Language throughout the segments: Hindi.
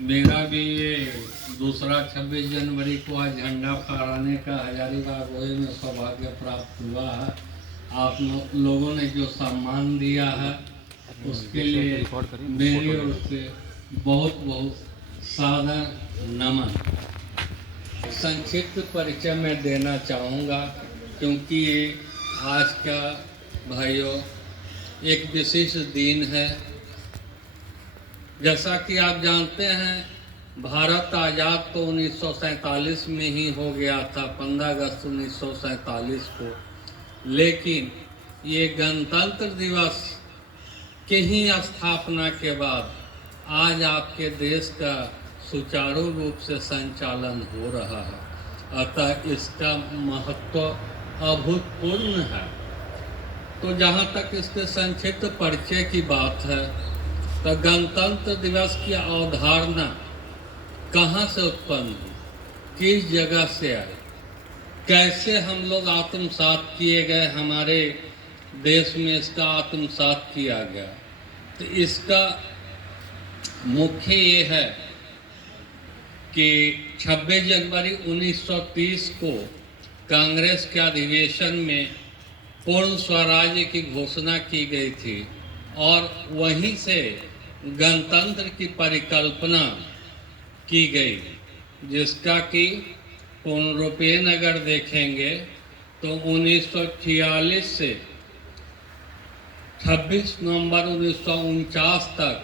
मेरा भी ये दूसरा 26 जनवरी को आज झंडा फहराने का हजारीबाग गोए में सौभाग्य प्राप्त हुआ है। आप लोगों ने जो सम्मान दिया है उसके लिए मेरी ओर से बहुत बहुत सादर नमन। संक्षिप्त परिचय मैं देना चाहूँगा क्योंकि ये आज का भाइयों एक विशेष दिन है। जैसा कि आप जानते हैं भारत आज़ाद तो 1947 में ही हो गया था, 15 अगस्त 1947 को। लेकिन ये गणतंत्र दिवस के ही स्थापना के बाद आज आपके देश का सुचारू रूप से संचालन हो रहा है। अतः इसका महत्व अभूतपूर्व है। तो जहाँ तक इसके संक्षिप्त परिचय की बात है तो गणतंत्र दिवस की अवधारणा कहाँ से उत्पन्न हुई, किस जगह से आई, कैसे हम लोग आत्मसात किए गए, हमारे देश में इसका आत्मसात किया गया। तो इसका मुख्य ये है कि 26 जनवरी 1930 को कांग्रेस के अधिवेशन में पूर्ण स्वराज्य की घोषणा की गई थी और वहीं से गणतंत्र की परिकल्पना की गई, जिसका कि पूर्ण रूपेण अगर देखेंगे तो 1946 से 26 नवंबर 1949 तक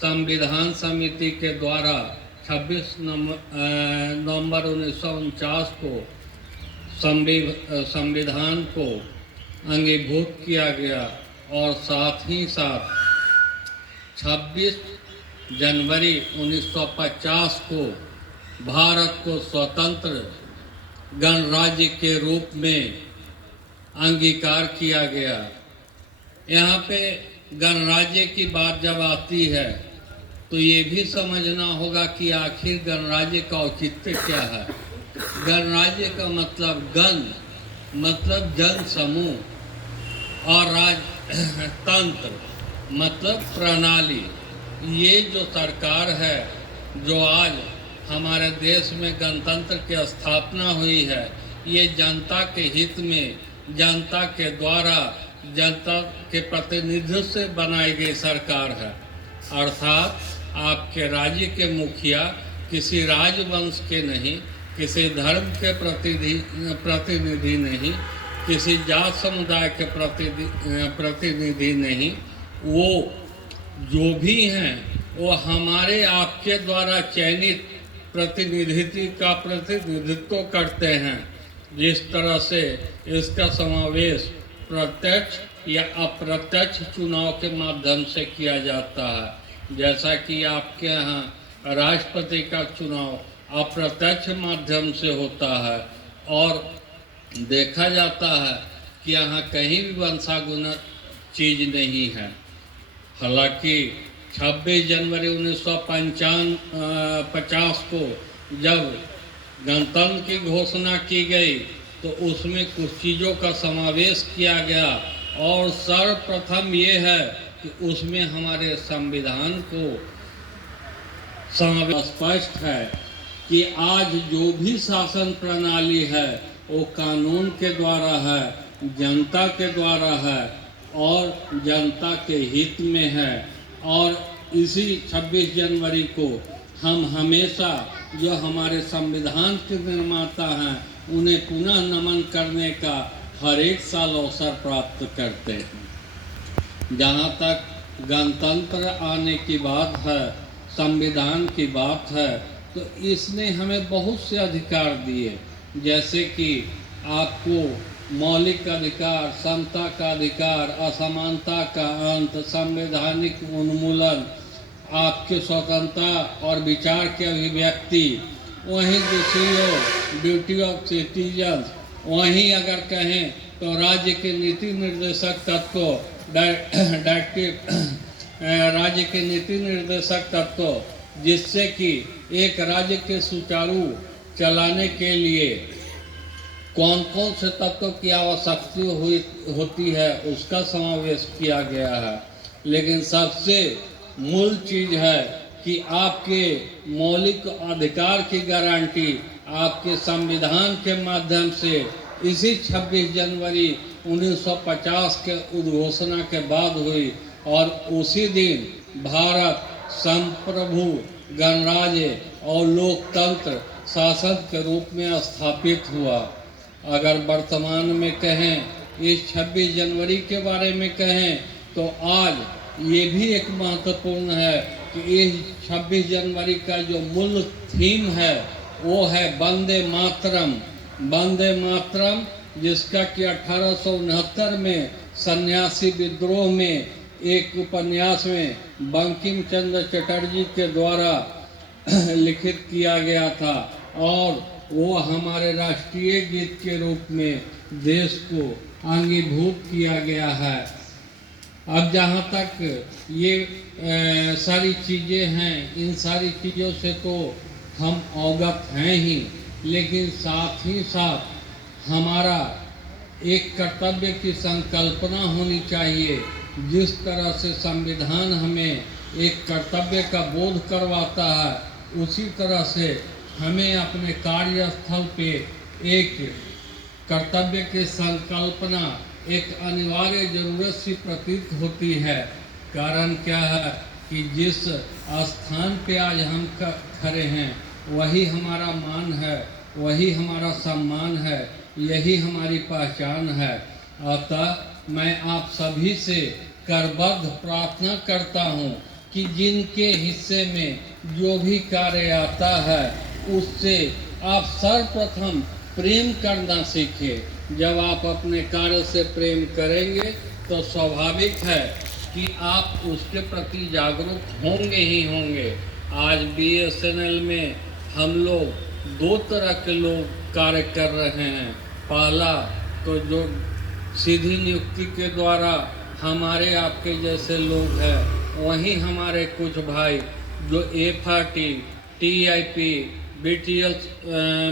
संविधान समिति के द्वारा 26 नवंबर 1949 को संविधान को अंगीभूत किया गया और साथ ही साथ 26 जनवरी 1950 को भारत को स्वतंत्र गणराज्य के रूप में अंगीकार किया गया। यहाँ पे गणराज्य की बात जब आती है तो ये भी समझना होगा कि आखिर गणराज्य का औचित्य क्या है। गणराज्य का मतलब गण मतलब जन समूह और राजतंत्र मतलब प्रणाली। ये जो सरकार है जो आज हमारे देश में गणतंत्र की स्थापना हुई है, ये जनता के हित में, जनता के द्वारा, जनता के प्रतिनिधित्व से बनाई गई सरकार है। अर्थात आपके राज्य के मुखिया किसी राजवंश के नहीं, किसी धर्म के प्रतिनिधि नहीं, किसी जात समुदाय के प्रतिनिधि नहीं, वो जो भी हैं वो हमारे आपके द्वारा चयनित प्रतिनिधित्व करते हैं। जिस तरह से इसका समावेश प्रत्यक्ष या अप्रत्यक्ष चुनाव के माध्यम से किया जाता है। जैसा कि आपके यहाँ राष्ट्रपति का चुनाव अप्रत्यक्ष माध्यम से होता है और देखा जाता है कि यहाँ कहीं भी वंशागुण चीज नहीं है। हालांकि 26 जनवरी 1950 को जब गणतंत्र की घोषणा की गई तो उसमें कुछ चीज़ों का समावेश किया गया और सर्वप्रथम ये है कि उसमें हमारे संविधान को समावेश स्पष्ट है कि आज जो भी शासन प्रणाली है वो कानून के द्वारा है, जनता के द्वारा है और जनता के हित में है। और इसी 26 जनवरी को हम हमेशा जो हमारे संविधान के निर्माता हैं उन्हें पुनः नमन करने का हर एक साल अवसर प्राप्त करते हैं। जहाँ तक गणतंत्र आने की बात है, संविधान की बात है, तो इसने हमें बहुत से अधिकार दिए, जैसे कि आपको मौलिक अधिकार, समता का अधिकार, असमानता का अंत, संवैधानिक उन्मूलन, आपके स्वतंत्रता और विचार की अभिव्यक्ति, वहीं दूसरी ओर ड्यूटी ऑफ सिटीजन, वहीं अगर कहें तो राज्य के नीति निर्देशक तत्व, राज्य के नीति निर्देशक तत्व, जिससे कि एक राज्य के सुचारू चलाने के लिए कौन कौन से तत्वों की आवश्यकता होती है उसका समावेश किया गया है। लेकिन सबसे मूल चीज़ है कि आपके मौलिक अधिकार की गारंटी आपके संविधान के माध्यम से इसी 26 जनवरी 1950 के उद्घोषणा के बाद हुई और उसी दिन भारत संप्रभु गणराज्य और लोकतंत्र शासन के रूप में स्थापित हुआ। अगर वर्तमान में कहें इस 26 जनवरी के बारे में कहें तो आज ये भी एक महत्वपूर्ण है कि इस 26 जनवरी का जो मूल थीम है वो है वंदे मातरम। वंदे मातरम जिसका कि 1869 में सन्यासी विद्रोह में एक उपन्यास में बंकिम चंद्र चटर्जी के द्वारा लिखित किया गया था और वो हमारे राष्ट्रीय गीत के रूप में देश को अंगीभूत किया गया है। अब जहाँ तक ये सारी चीज़ें हैं, इन सारी चीज़ों से तो हम अवगत हैं ही, लेकिन साथ ही साथ हमारा एक कर्तव्य की संकल्पना होनी चाहिए। जिस तरह से संविधान हमें एक कर्तव्य का बोध करवाता है, उसी तरह से हमें अपने कार्यस्थल पे एक कर्तव्य की संकल्पना एक अनिवार्य जरूरत सी प्रतीत होती है। कारण क्या है कि जिस स्थान पे आज हम खड़े हैं वही हमारा मान है, वही हमारा सम्मान है, यही हमारी पहचान है। अतः मैं आप सभी से करबद्ध प्रार्थना करता हूँ कि जिनके हिस्से में जो भी कार्य आता है उससे आप सर्वप्रथम प्रेम करना सीखें। जब आप अपने कार्य से प्रेम करेंगे तो स्वाभाविक है कि आप उसके प्रति जागरूक होंगे ही होंगे। आज BSNL में हम लोग दो तरह के लोग कार्य कर रहे हैं। पहला तो जो सीधी नियुक्ति के द्वारा हमारे आपके जैसे लोग हैं, वहीं हमारे कुछ भाई जो FRT, TIP, BTS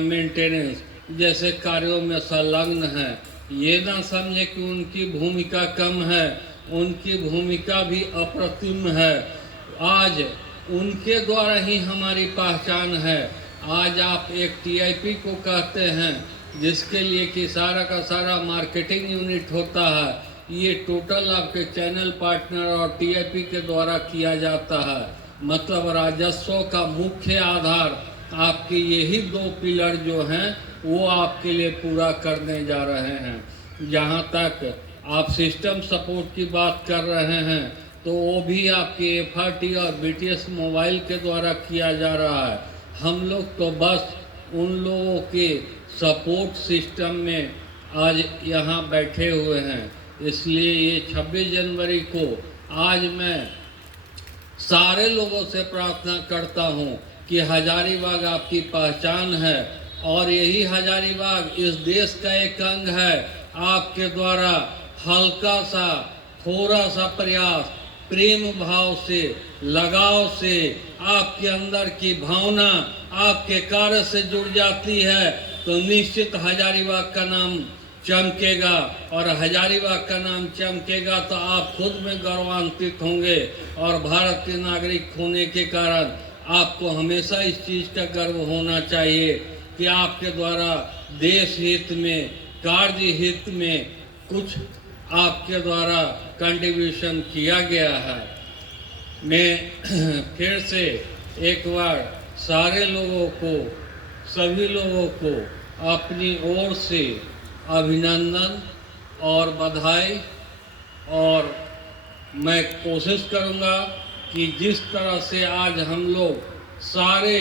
मेंटेनेंस जैसे कार्यों में संलग्न हैं। ये ना समझे कि उनकी भूमिका कम है, उनकी भूमिका भी अप्रतिम है। आज उनके द्वारा ही हमारी पहचान है। आज आप एक TIP को कहते हैं जिसके लिए कि सारा का सारा मार्केटिंग यूनिट होता है, ये टोटल आपके चैनल पार्टनर और TIP के द्वारा किया जाता है। मतलब राजस्व का मुख्य आधार आपके यही दो पिलर जो हैं वो आपके लिए पूरा करने जा रहे हैं। जहाँ तक आप सिस्टम सपोर्ट की बात कर रहे हैं तो वो भी आपके FRT और BTS मोबाइल के द्वारा किया जा रहा है। हम लोग तो बस उन लोगों के सपोर्ट सिस्टम में आज यहाँ बैठे हुए हैं। इसलिए ये 26 जनवरी को आज मैं सारे लोगों से प्रार्थना करता हूँ कि हजारीबाग आपकी पहचान है और यही हजारीबाग इस देश का एक अंग है। आपके द्वारा हल्का सा थोड़ा सा प्रयास प्रेम भाव से, लगाव से, आपके अंदर की भावना आपके कार्य से जुड़ जाती है तो निश्चित हजारीबाग का नाम चमकेगा और हजारीबाग का नाम चमकेगा तो आप खुद में गौरवान्वित होंगे। और भारत के नागरिक होने के कारण आपको हमेशा इस चीज़ का गर्व होना चाहिए कि आपके द्वारा देश हित में, कार्य हित में कुछ आपके द्वारा कंट्रीब्यूशन किया गया है। मैं फिर से एक बार सारे लोगों को, सभी लोगों को अपनी ओर से अभिनंदन और बधाई, और मैं कोशिश करूंगा कि जिस तरह से आज हम लोग सारे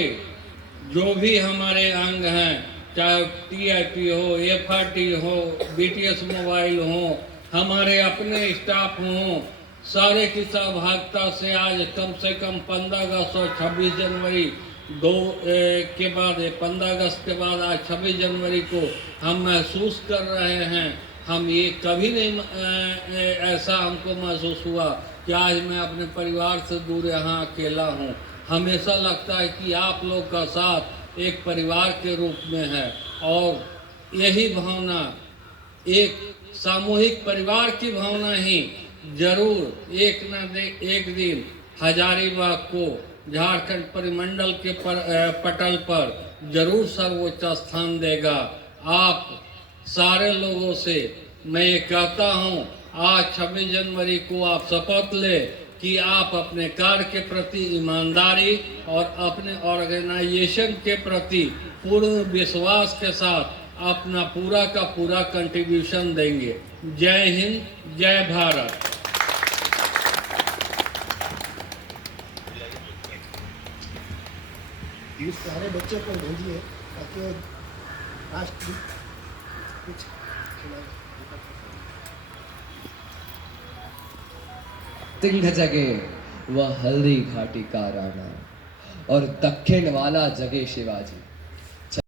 जो भी हमारे अंग हैं, चाहे TIP हो, FRT हो, BTS मोबाइल हो, हमारे अपने स्टाफ हों, सारे की सहभागिता से आज कम से कम 15 अगस्त और 26 जनवरी के बाद 15 अगस्त के बाद आज 26 जनवरी को हम महसूस कर रहे हैं। हम ये कभी नहीं ऐसा हमको महसूस हुआ कि आज मैं अपने परिवार से दूर यहाँ अकेला हूँ। हमेशा लगता है कि आप लोग का साथ एक परिवार के रूप में है और यही भावना, एक सामूहिक परिवार की भावना ही जरूर एक न एक दिन हजारीबाग को झारखंड परिमंडल के पटल पर जरूर सर्वोच्च स्थान देगा। आप सारे लोगों से मैं ये कहता हूँ, आज 26 जनवरी को आप शपथ ले कि आप अपने कार्य के प्रति ईमानदारी और अपने ऑर्गेनाइजेशन के प्रति पूर्ण विश्वास के साथ अपना पूरा का पूरा कंट्रीब्यूशन देंगे। जय हिंद, जय भारत। सारे बच्चों को भेजिए ताकि राष्ट्र कुछ सिंह जगे वह हल्दी घाटी का राणा और दक्षिण वाला जगे शिवाजी।